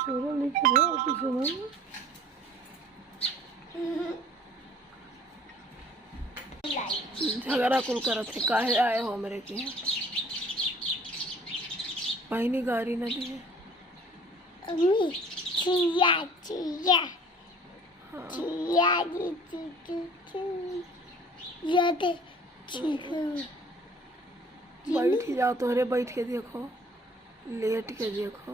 छोरा लिख रहा है तो सुनो। झगड़ा कुल करत है, काहे आए हो मेरे के यहाँ? पहिनी गाड़ी न दी है। चिया चिया हाँ। चिया याद बैठ जाओ, तोहरे बैठ के देखो, लेट के देखो।